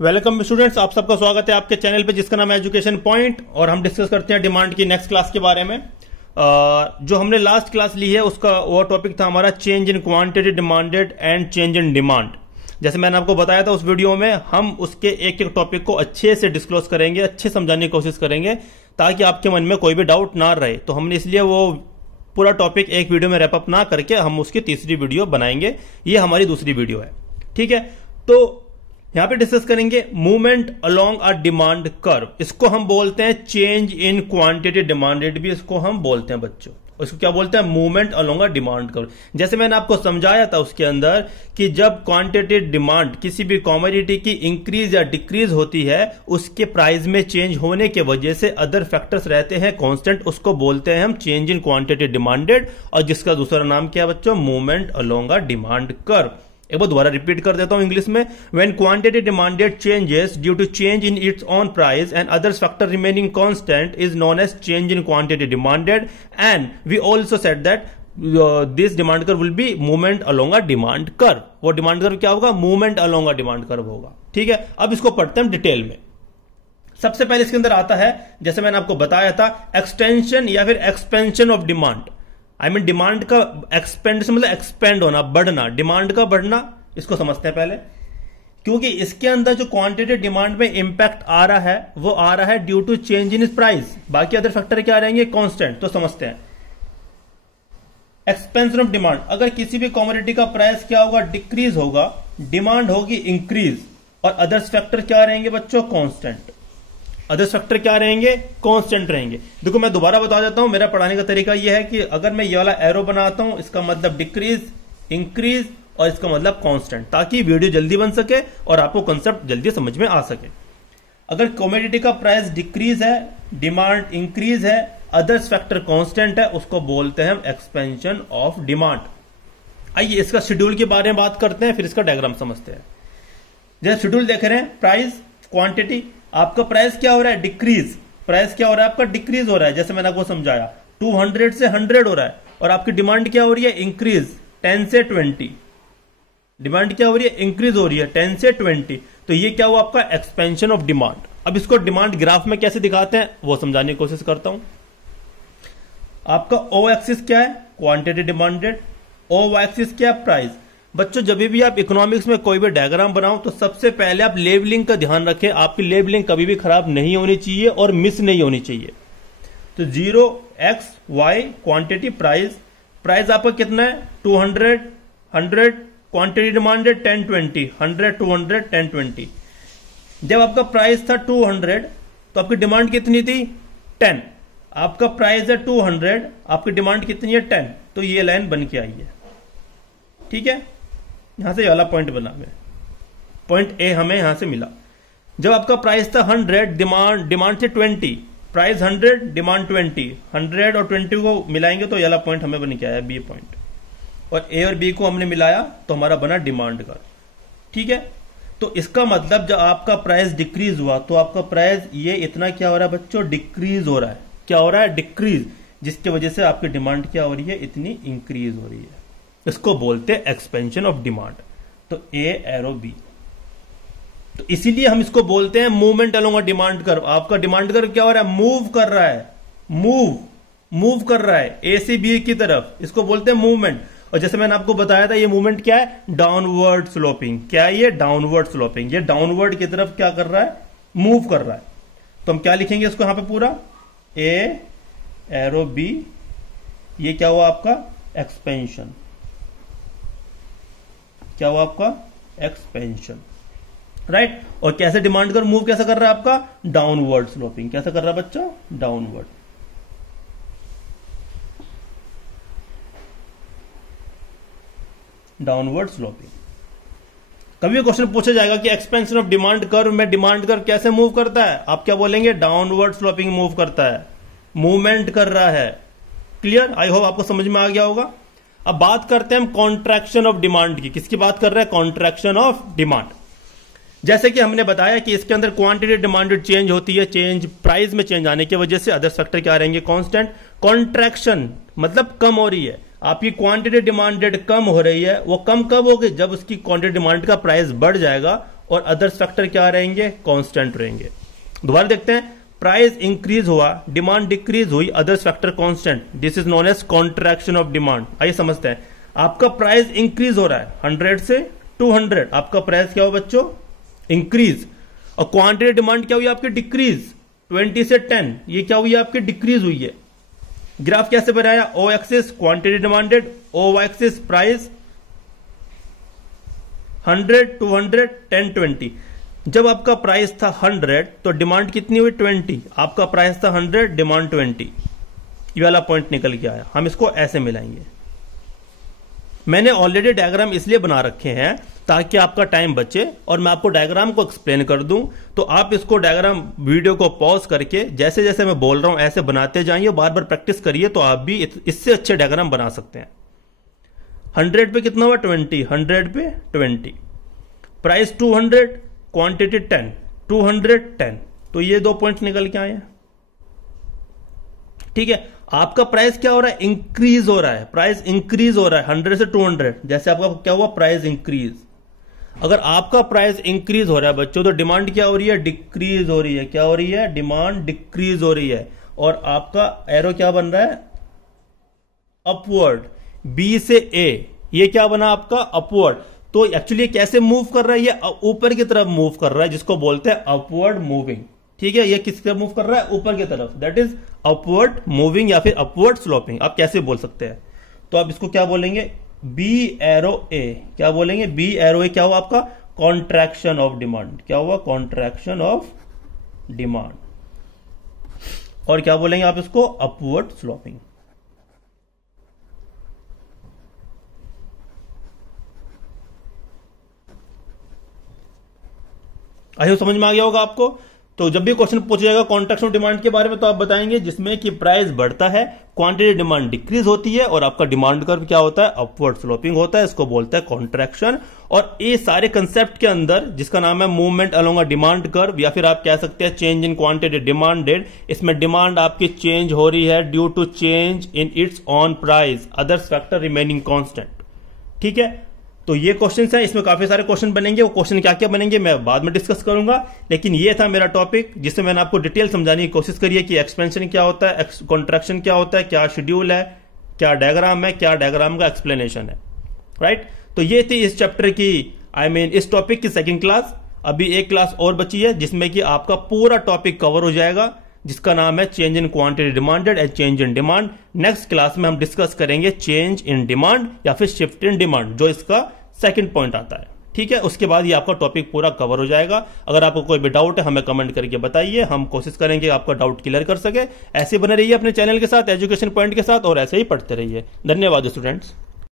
Welcome students, आप सबका स्वागत है आपके चैनल पे जिसका नाम है एजुकेशन पॉइंट। और हम डिस्कस करते हैं डिमांड की नेक्स्ट क्लास के बारे में। जो हमने लास्ट क्लास ली है उसका वो टॉपिक था हमारा change in quantity demanded and change in demand. जैसे मैंने आपको बताया था उस वीडियो में हम उसके एक एक टॉपिक को अच्छे से डिस्क्लोज करेंगे, अच्छे समझाने की कोशिश करेंगे ताकि आपके मन में कोई भी डाउट ना रहे। तो हमने इसलिए वो पूरा टॉपिक एक वीडियो में रैपअप ना करके हम उसकी तीसरी वीडियो बनाएंगे। ये हमारी दूसरी वीडियो है, ठीक है। तो यहां पे डिस्कस करेंगे movement along a demand curve. इसको हम बोलते हैं चेंज इन क्वांटिटी डिमांडेड, भी इसको हम बोलते हैं बच्चों। इसको क्या बोलते हैं? Movement along a demand curve. जैसे मैंने आपको समझाया था उसके अंदर कि जब क्वांटिटी डिमांड किसी भी कमोडिटी की इंक्रीज या डिक्रीज होती है, उसके प्राइस में चेंज होने के वजह से अदर फैक्टर्स रहते हैं कांस्टेंट, उसको बोलते हैं हम चेंज इन क्वांटिटी डिमांडेड। और जिसका दूसरा नाम क्या है बच्चों? Movement along a demand curve. एक बार दोबारा रिपीट कर देता हूं इंग्लिश में। When quantity demanded changes due to change in its own price and others factor remaining constant is known as change in quantity demanded. And we also said that this demand curve will be movement along a demand curve. वो demand curve क्या होगा? Movement along a demand curve होगा, ठीक है। अब इसको पढ़ते हैं डिटेल में। सबसे पहले इसके अंदर आता है, जैसे मैंने आपको बताया था, एक्सटेंशन या फिर एक्सपेंशन ऑफ डिमांड। डिमांड का एक्सपेंड मतलब एक्सपेंड होना, बढ़ना, डिमांड का बढ़ना। इसको समझते हैं पहले, क्योंकि इसके अंदर जो क्वांटिटी डिमांड में इंपैक्ट आ रहा है वो आ रहा है due to change in price. बाकी अदर फैक्टर क्या रहेंगे? कांस्टेंट। तो समझते हैं एक्सपेंशन ऑफ डिमांड। अगर किसी भी कमोडिटी का प्राइस क्या होगा? डिक्रीज होगा, डिमांड होगी इंक्रीज, और अदर्स फैक्टर क्या रहेंगे बच्चों? कांस्टेंट। अदर फैक्टर क्या रहेंगे? कांस्टेंट रहेंगे। देखो मैं दोबारा बता देता हूं, मेरा पढ़ाने का तरीका यह है कि अगर मैं ये वाला एरो बनाता हूं, इसका मतलब डिक्रीज, इंक्रीज, और इसका मतलब कांस्टेंट, ताकि वीडियो जल्दी बन सके और आपको कंसेप्ट जल्दी समझ में आ सके। अगर कमोडिटी का प्राइस डिक्रीज है, डिमांड इंक्रीज है, अदर्स फैक्टर कांस्टेंट है, उसको बोलते हैं हम एक्सपेंशन ऑफ डिमांड। आइए इसका शेड्यूल के बारे में बात करते हैं, फिर इसका डायग्राम समझते हैं। जैसे शेड्यूल देख रहे हैं, प्राइस, क्वांटिटी। आपका प्राइस क्या हो रहा है? डिक्रीज। प्राइस क्या हो रहा है आपका? डिक्रीज हो रहा है। जैसे मैंने आपको समझाया 200 से 100 हो रहा है। और आपकी डिमांड क्या हो रही है? इंक्रीज, 10 से 20। डिमांड क्या हो रही है? इंक्रीज हो रही है 10 से 20। तो ये क्या हुआ आपका? Expansion of demand. अब इसको डिमांड ग्राफ में कैसे दिखाते हैं वो समझाने की कोशिश करता हूं। आपका ओ एक्सिस क्या है? Quantity demanded. O Y axis क्या है? प्राइस। बच्चों जब भी आप इकोनॉमिक्स में कोई भी डायग्राम बनाओ तो सबसे पहले आप लेबलिंग का ध्यान रखें। आपकी लेबलिंग कभी भी खराब नहीं होनी चाहिए और मिस नहीं होनी चाहिए। तो 0x, y quantity, price. Price आपका कितना है? 200, 100, क्वांटिटी डिमांडेड 10, 20, 100, 200, 10, 20। जब आपका प्राइस था 200 तो आपकी डिमांड कितनी थी? 10। आपका प्राइस है 200, आपकी डिमांड कितनी है? 10। तो ये लाइन बन के आई है, ठीक है। यहां से ये वाला पॉइंट बना हुआ है, पॉइंट ए हमें यहां से मिला। जब आपका प्राइस था 100, डिमांड से 20, प्राइस 100, डिमांड 20, 100 और 20 को मिलाएंगे तो ये वाला पॉइंट हमें बन के आया, बी पॉइंट। और ए और बी को हमने मिलाया तो हमारा बना डिमांड का, ठीक है। तो इसका मतलब जब आपका प्राइस डिक्रीज हुआ तो आपका प्राइस ये इतना क्या हो रहा है बच्चों? डिक्रीज हो रहा है। क्या हो रहा है? डिक्रीज, जिसकी वजह से आपकी डिमांड क्या हो रही है? इतनी इंक्रीज हो रही है। इसको बोलते हैं एक्सपेंशन ऑफ डिमांड। तो ए एरो बी। तो इसीलिए हम इसको बोलते हैं movement along a demand curve. आपका डिमांड कर्व क्या हो रहा है? मूव कर रहा है, मूव कर रहा है ए से बी की तरफ। इसको बोलते हैं मूवमेंट। और जैसे मैंने आपको बताया था ये मूवमेंट क्या है? Downward sloping. क्या है ये? Downward sloping. ये डाउनवर्ड की तरफ क्या कर रहा है? मूव कर रहा है। तो हम क्या लिखेंगे इसको यहां पे? पूरा ए एरो बी। ये क्या हुआ आपका? एक्सपेंशन। क्या हुआ आपका? Expansion, right. और कैसे डिमांड कर मूव कैसा कर रहा है आपका? Downward sloping. कैसा कर रहा है बच्चों? डाउनवर्ड। Downward sloping. कभी क्वेश्चन पूछा जाएगा कि एक्सपेंशन ऑफ डिमांड कर्व में डिमांड कर्व कैसे मूव करता है? आप क्या बोलेंगे? डाउनवर्ड स्लोपिंग मूव करता है, मूवमेंट कर रहा है। क्लियर? आई होप आपको समझ में आ गया होगा। अब बात करते हैं हम कॉन्ट्रैक्शन ऑफ डिमांड की। किसकी बात कर रहे हैं? Contraction of demand. जैसे कि हमने बताया कि इसके अंदर क्वांटिटी डिमांडेड चेंज होती है, चेंज प्राइस में चेंज आने की वजह से अदर फैक्टर क्या रहेंगे? कांस्टेंट। कॉन्ट्रैक्शन मतलब कम हो रही है। आपकी क्वांटिटी डिमांडेड कम हो रही है। वो कम कब होगी? जब उसकी क्वांटिटी डिमांड का प्राइस बढ़ जाएगा और अदर्स फैक्टर क्या रहेंगे, कांस्टेंट रहेंगे। दोबारा देखते हैं, प्राइस इंक्रीज हुआ, डिमांड डिक्रीज हुई, others factor constant, this is known as contraction of demand. आइए समझते हैं, आपका प्राइस इंक्रीज हो रहा है 100 से 200, आपका प्राइस क्या हो बच्चों, इंक्रीज, और क्वांटिटी डिमांड क्या हुई आपकी, डिक्रीज 20 से 10, ये क्या हुई आपकी, डिक्रीज हुई है। ग्राफ कैसे बनाया, O axis quantity demanded, O Y axis price, 100 200 10 20। जब आपका प्राइस था 100 तो डिमांड कितनी हुई 20, आपका प्राइस था 100 डिमांड 20, ये वाला पॉइंट निकल के आया। हम इसको ऐसे मिलाएंगे। मैंने ऑलरेडी डायग्राम इसलिए बना रखे हैं ताकि आपका टाइम बचे और मैं आपको डायग्राम को एक्सप्लेन कर दूं, तो आप इसको डायग्राम वीडियो को पॉज करके जैसे जैसे मैं बोल रहा हूं ऐसे बनाते जाइए, बार बार प्रैक्टिस करिए, तो आप भी इससे अच्छे डायग्राम बना सकते हैं। 100 पे कितना हुआ 20, 100 पे 20, प्राइस 200, क्वांटिटी 10, 200 10, तो ये 2 पॉइंट निकल के आए हैं। ठीक है, आपका प्राइस क्या हो रहा है, इंक्रीज हो रहा है, प्राइस इंक्रीज हो रहा है 100 से 200, जैसे आपका क्या हुआ, प्राइस इंक्रीज। अगर आपका प्राइस इंक्रीज हो रहा है बच्चों, तो डिमांड क्या हो रही है, डिक्रीज हो रही है। क्या हो रही है, डिमांड डिक्रीज हो रही है, और आपका एरो क्या बन रहा है, अपवर्ड, बी से ए, ये क्या बना आपका, अपवर्ड। तो एक्चुअली कैसे मूव कर रहा है, ये ऊपर की तरफ मूव कर रहा है, जिसको बोलते हैं अपवर्ड मूविंग। ठीक है, ये किस तरफ मूव कर रहा है, ऊपर की तरफ, दैट इज अपवर्ड मूविंग या फिर अपवर्ड स्लोपिंग, आप कैसे बोल सकते हैं। तो आप इसको क्या बोलेंगे, बी एरो ए, क्या बोलेंगे, बी एरो ए क्या हुआ आपका, कॉन्ट्रैक्शन ऑफ डिमांड। क्या हुआ, कॉन्ट्रैक्शन ऑफ डिमांड। और क्या बोलेंगे आप इसको, अपवर्ड स्लोपिंग। आई होप समझ में आ गया होगा आपको। तो जब भी क्वेश्चन पूछा जाएगा कॉन्ट्रैक्शन ऑफ डिमांड के बारे में, तो आप बताएंगे जिसमें कि प्राइस बढ़ता है, क्वांटिटी डिमांड डिक्रीज होती है, और आपका डिमांड कर्व क्या होता है, अपवर्ड स्लोपिंग होता है, इसको बोलते हैं कॉन्ट्रैक्शन। और ये सारे कंसेप्ट के अंदर, जिसका नाम है movement along a demand curve, या फिर आप कह सकते हैं चेंज इन क्वांटिटी डिमांडेड, इसमें डिमांड आपकी चेंज हो रही है due to change in its own price, others factor remaining constant. ठीक है, तो ये क्वेश्चंस हैं, इसमें काफी सारे क्वेश्चन बनेंगे, वो क्वेश्चन क्या क्या बनेंगे मैं बाद में डिस्कस करूंगा, लेकिन ये था मेरा टॉपिक जिससे मैंने आपको डिटेल समझाने की कोशिश करी है कि एक्सपेंशन क्या होता है, कॉन्ट्रैक्शन क्या होता है, क्या शेड्यूल है, क्या डायग्राम है, क्या डायग्राम का एक्सप्लेनेशन है। राइट, तो ये थी इस चैप्टर की इस टॉपिक की सेकंड क्लास। अभी एक क्लास और बची है जिसमें कि आपका पूरा टॉपिक कवर हो जाएगा, जिसका नाम है change in quantity demanded and change in demand. Next class में हम डिस्कस करेंगे चेंज इन डिमांड या फिर शिफ्ट इन डिमांड, जो इसका सेकंड पॉइंट आता है। ठीक है, उसके बाद ये आपका टॉपिक पूरा कवर हो जाएगा। अगर आपको कोई भी डाउट है हमें कमेंट करके बताइए, हम कोशिश करेंगे आपका डाउट क्लियर कर सके। ऐसे बने रहिए अपने चैनल के साथ, एजुकेशन पॉइंट के साथ, और ऐसे ही पढ़ते रहिए। धन्यवाद स्टूडेंट्स।